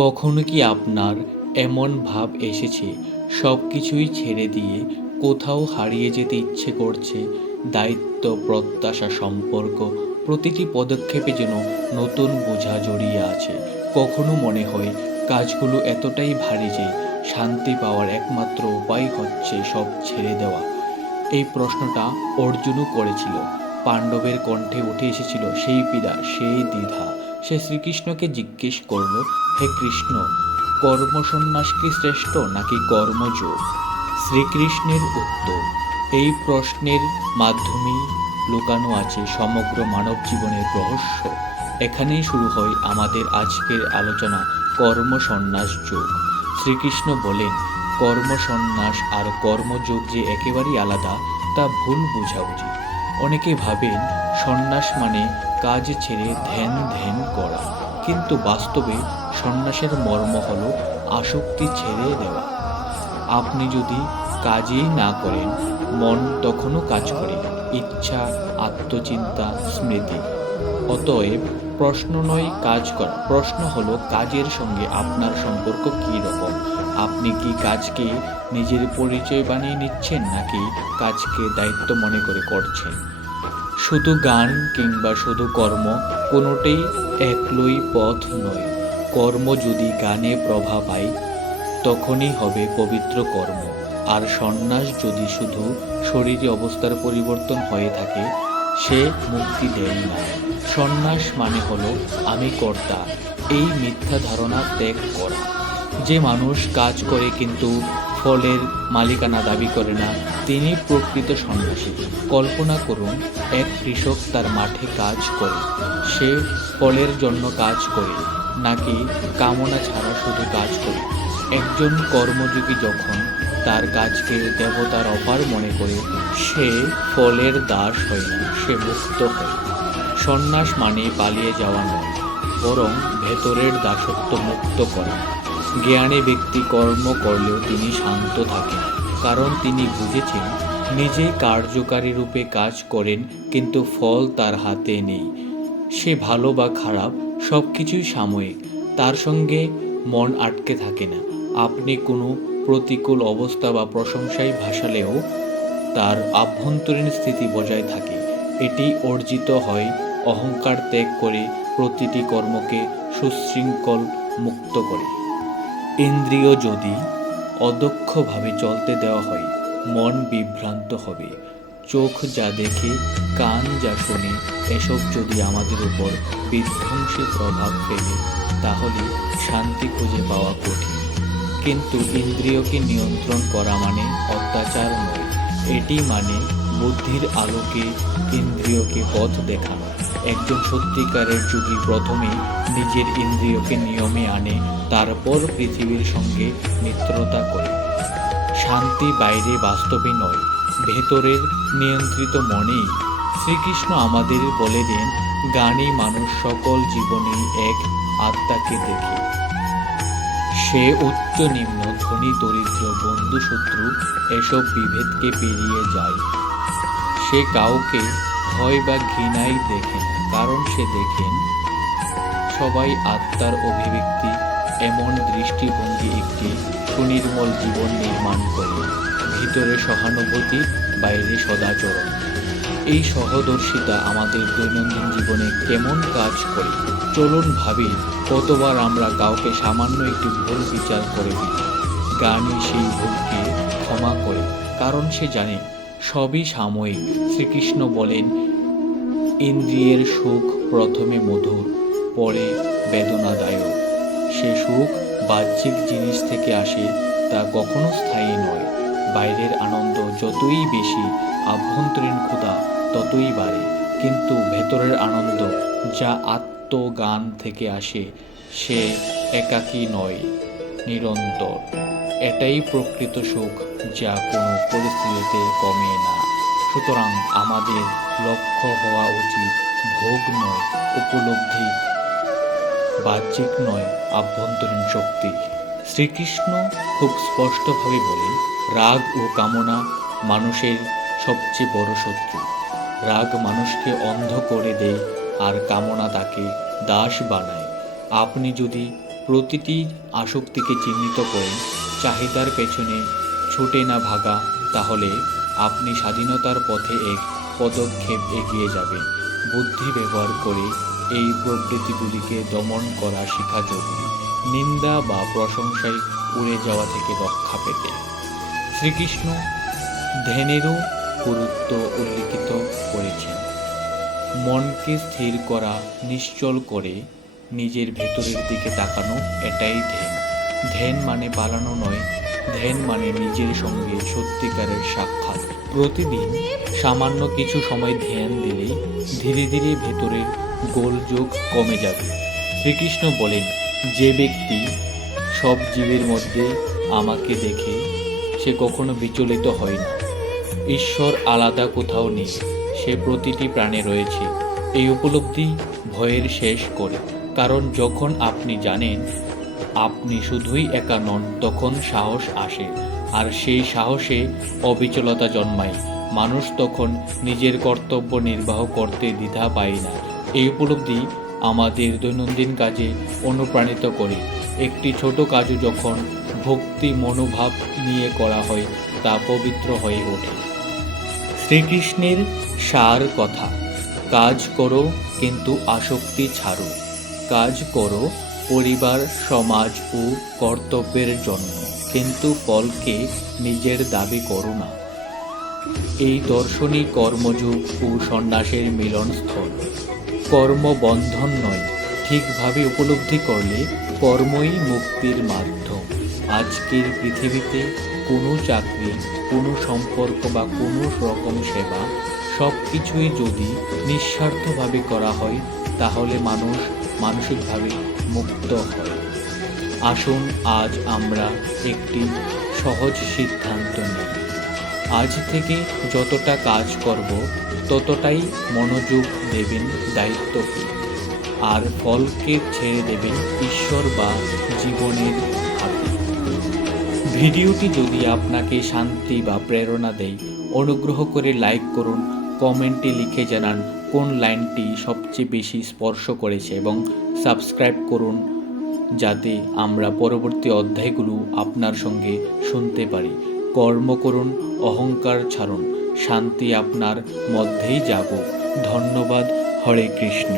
কখনো কি আপনার এমন ভাব এসেছে সব কিছুই ছেড়ে দিয়ে কোথাও হারিয়ে যেতে ইচ্ছে করছে? দায়িত্ব, প্রত্যাশা, সম্পর্ক, প্রতিটি পদক্ষেপে যেন নতুন বোঝা জড়িয়ে আছে। কখনো মনে হয় কাজগুলো এতটাই ভারী যে শান্তি পাওয়ার একমাত্র উপায় হচ্ছে সব ছেড়ে দেওয়া। এই প্রশ্নটা অর্জুনও করেছিল। পাণ্ডবের কণ্ঠে উঠে এসেছিল সেই পীড়া, সেই দ্বিধা। সে শ্রীকৃষ্ণকে জিজ্ঞেস করল, হে কৃষ্ণ, কর্মসন্ন্যাস কি শ্রেষ্ঠ নাকি কর্মযোগ? শ্রীকৃষ্ণের উত্তর, এই প্রশ্নের মাধ্যমেই লুকানো আছে সমগ্র মানব জীবনের রহস্য। এখানেই শুরু হয় আমাদের আজকের আলোচনা, কর্মসন্ন্যাস যোগ। শ্রীকৃষ্ণ বলেন, কর্মসন্ন্যাস আর কর্মযোগ যে একেবারেই আলাদা, তা ভুল বোঝাবুঝি। অনেকে ভাবেন সন্ন্যাস মানে কাজ ছেড়ে ধ্যান ধ্যান করা, কিন্তু বাস্তবে সন্ন্যাসের মর্ম হলো আসক্তি ছেড়ে দেওয়া। আপনি যদি কাজই না করেন, মন তখনও কাজ করে, ইচ্ছা, আত্মচিন্তা, স্মৃতি। অতএব প্রশ্ন নয় কাজ করা, প্রশ্ন হলো কাজের সঙ্গে আপনার সম্পর্ক কী রকম। আপনি কি কাজকে নিজের পরিচয় বানিয়ে নিচ্ছেন নাকি কাজকে দায়িত্ব মনে করে করছেন? শুধু গান কিংবা শুধু কর্ম, কোনোটাই একলই পথ নয়। কর্ম যদি গানে প্রভা পায়, তখনই হবে পবিত্র কর্ম। আর সন্ন্যাস যদি শুধু শরীরে অবস্থার পরিবর্তন হয়ে থাকে, সে মুক্তি দেয় না। সন্ন্যাস মানে হলো আমি কর্তা, এই মিথ্যা ধারণা ত্যাগ করা। যে মানুষ কাজ করে কিন্তু ফলের মালিকানা দাবি করে না, তিনি প্রকৃত সন্ন্যাসী। কল্পনা করুন, এক কৃষক তার মাঠে কাজ করে। সে ফলের জন্য কাজ করে নাকি কামনা ছাড়া শুধু কাজ করে? একজন কর্মযোগী যখন তার কাজকে দেবতার অপার মনে করে, সে ফলের দাস হয় না, সে মুক্ত হয়। সন্ন্যাস মানে পালিয়ে যাওয়া নয়, বরং ভেতরের দাসত্ব মুক্ত করা। জ্ঞানী ব্যক্তি কর্ম করলেও তিনি শান্ত থাকেন, কারণ তিনি বুঝেছেন নিজে কার্যকারী রূপে কাজ করেন, কিন্তু ফল তার হাতে নেই। সে ভালো বা খারাপ সব কিছুই সাময়িক, তার সঙ্গে মন আটকে থাকে না। আপনি কোনো প্রতিকূল অবস্থা বা প্রশংসায় ভাসালেও তার আভ্যন্তরীণ স্থিতি বজায় থাকে। এটি অর্জিত হয় অহংকার ত্যাগ করে, প্রতিটি কর্মকে সুশৃঙ্খল মুক্ত করে। ইন্দ্রিয় যদি অদক্ষভাবে চলতে দেওয়া হয়, মন বিভ্রান্ত হবে। চোখ যা দেখে, কান যা শোনে, এসব যদি আমাদের উপর বিধ্বংসী প্রভাব ফেলে, তাহলে শান্তি খুঁজে পাওয়া কঠিন। কিন্তু ইন্দ্রিয়কে নিয়ন্ত্রণ করা মানে অত্যাচার নয়, এটি মানে বুদ্ধির আলোকে ইন্দ্রিয়কে পথ দেখানো। একজন সত্যিকারের যোগী প্রথমে নিজের ইন্দ্রিয়কে নিয়মে আনে, তারপর পৃথিবীর সঙ্গে মিত্রতা করে। শান্তি বাইরে বাস্তবে নয়, ভেতরের নিয়ন্ত্রিত মনেই। শ্রীকৃষ্ণ আমাদের বলে দেন, জ্ঞানী মানুষ সকল জীবনেই এক আত্মাকে দেখে। সে উচ্চ নিম্ন, ধনী দরিদ্র, বন্ধু শত্রু এসব বিভেদকে পেরিয়ে যায়। সে কাউকে ভয় বা ঘৃণায় দেখে না, কারণ সে দেখেন সবাই আত্মার অভিব্যক্তি। এমন দৃষ্টিভঙ্গি একটি সুনির্মল জীবন নির্মাণ করে, ভিতরে সহানুভূতি, বাইরে সদাচরণ। এই সহদর্শিতা আমাদের দৈনন্দিন জীবনে কেমন কাজ করে? চলুন ভাবি, কতবার আমরা কাউকে সামান্য একটি ভুল বিচার করে ফেলি। জ্ঞানী সেই ভুলকে ক্ষমা করে, কারণ সে জানে সবই সাময়িক। শ্রীকৃষ্ণ বলেন, ইন্দ্রিয়ের সুখ প্রথমে মধুর, পরে বেদনাদায়ক। সে সুখ বাহ্যিক জিনিস থেকে আসে, তা কখনো স্থায়ী নয়। বাইরের আনন্দ যতই বেশি, আভ্যন্তরীণ ক্ষুধা ততই বাড়ে। কিন্তু ভেতরের আনন্দ, যা আত্মজ্ঞান থেকে আসে, সে একাকী নয়, নিরন্তর। এটাই প্রকৃত সুখ, যা কোনো পরিস্থিতিতে কমে না। সুতরাং আমাদের লক্ষ্য হওয়া উচিত ভোগ নয় উপলব্ধি, বাহ্যিক নয় আভ্যন্তরীণ শক্তি। শ্রীকৃষ্ণ খুব স্পষ্টভাবে বলেন, রাগ ও কামনা মানুষের সবচেয়ে বড় শত্রু। রাগ মানুষকে অন্ধ করে দেয়, আর কামনা তাকে দাস বানায়। আপনি যদি প্রতিটি আসক্তিকে চিহ্নিত করেন, চাহিদার পেছনে ছুটে না ভাগা, তাহলে আপনি স্বাধীনতার পথে এক পদক্ষেপ এগিয়ে যাবেন। বুদ্ধি ব্যবহার করে এই প্রবৃত্তিগুলিকে দমন করা শেখা জরুরি, নিন্দা বা প্রশংসায় উড়ে যাওয়া থেকে রক্ষা পেতে। শ্রীকৃষ্ণ ধ্যানেরও গুরুত্ব উল্লিখিত করেছেন। মনকে স্থির করা, নিশ্চল করে নিজের ভেতরের দিকে তাকানো, এটাই ধ্যান। ধ্যান মানে পালানো নয়, ধ্যান মানে নিজের সঙ্গে সত্যিকারের সাক্ষাৎ। প্রতিদিন সামান্য কিছু সময় ধ্যান দিলে ধীরে ধীরে ভেতরের গোলযোগ কমে যাবে। শ্রীকৃষ্ণ বলেন, যে ব্যক্তি সব জীবের মধ্যে আমাকে দেখে সে কখনো বিচলিত হয় না। ঈশ্বর আলাদা কোথাও নেই, সে প্রতিটি প্রাণে রয়েছে। এই উপলব্ধি ভয়ের শেষ করে, কারণ যখন আপনি জানেন আপনি শুধুই একা নন, তখন সাহস আসে, আর সেই সাহসে অবিচলতা জন্মায়। মানুষ তখন নিজের কর্তব্য নির্বাহ করতে দ্বিধা পায় না। এই উপলব্ধি আমাদের দৈনন্দিন কাজে অনুপ্রাণিত করে। একটি ছোট কাজও যখন ভক্তি মনোভাব নিয়ে করা হয়, তা পবিত্র হয়ে ওঠে। শ্রীকৃষ্ণের সার কথা, কাজ করো কিন্তু আসক্তি ছাড়ো। কাজ করো পরিবার, সমাজ ও কর্তব্যের জন্য, কিন্তু ফলকে নিজের দাবি করো না। এই দর্শনই কর্মযোগ ও সন্ন্যাসের মিলনস্থল। কর্ম বন্ধন নয়, ঠিকভাবে উপলব্ধি করলে কর্মই মুক্তির মাধ্যম। আজকের পৃথিবীতে কোনো চাকরি, কোনো সম্পর্ক বা কোনো রকম সেবা, সব কিছুই যদি নিঃস্বার্থভাবে করা হয়, তাহলে মানুষ মানসিকভাবে মুক্ত হয়। আসুন আজ আমরা একটি সহজ সিদ্ধান্ত নিই। আজ থেকে যতটা কাজ করব, ততটাই মনোযোগ দেবেন দায়িত্বকে, আর ফলকে ছেড়ে দেবেন ঈশ্বর বা জীবনের হাতে। ভিডিওটি যদি আপনাকে শান্তি বা প্রেরণা দেয়, অনুগ্রহ করে লাইক করুন, কমেন্টে লিখে জানান কোন লাইনটি সবচেয়ে বেশি স্পর্শ করেছে, এবং সাবস্ক্রাইব করুন যাতে আমরা পরবর্তী অধ্যায়গুলো আপনার সঙ্গে শুনতে পারি। কর্ম করুন, অহংকার ছাড়ুন, শান্তি আপনার মধ্যেই জাগুক। ধন্যবাদ। হরে কৃষ্ণ।